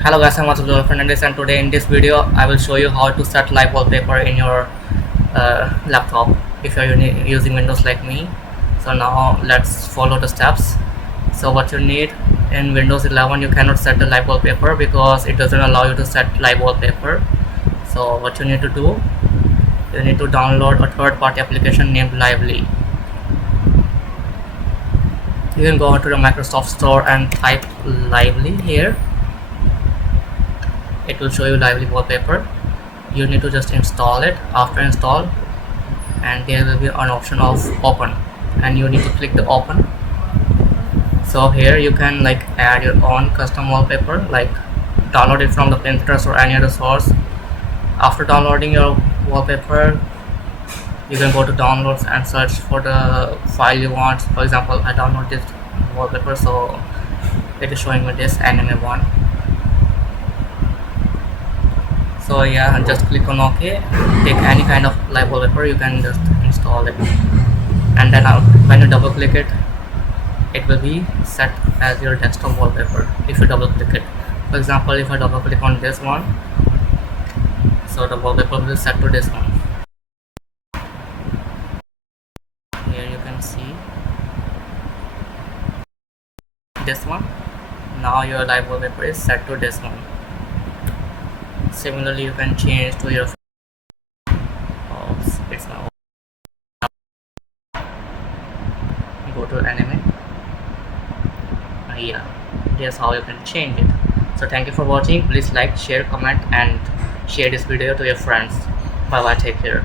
Hello guys, I'm Masud Fernandez, and today in this video I will show you how to set live wallpaper in your laptop if you're using Windows like me. So now let's follow the steps. So what you need in Windows 11, you cannot set the live wallpaper because it doesn't allow you to set live wallpaper. So what you need to do, you need to download a third-party application named Lively. You can go to the Microsoft Store and type Lively here. It will show you Lively wallpaper. You need to just install it. After install, and there will be an option of open, and you need to click the open. So here you can like add your own custom wallpaper, like download it from the Pinterest or any other source. After downloading your wallpaper, you can go to downloads and search for the file you want. For example, I download this wallpaper, so it is showing me this anime one. So yeah, just click on OK. Take any kind of live wallpaper, you can just install it, and then when you double click it, it will be set as your desktop wallpaper if you double click it. For example, if I double click on this one, so the wallpaper will be set to this one. Here you can see this one. Now your live wallpaper is set to this one. Similarly, you can change to your it's now go to anime. Yeah, here's how you can change it. So thank you for watching. Please like, share, comment, and share this video to your friends. Bye bye, take care.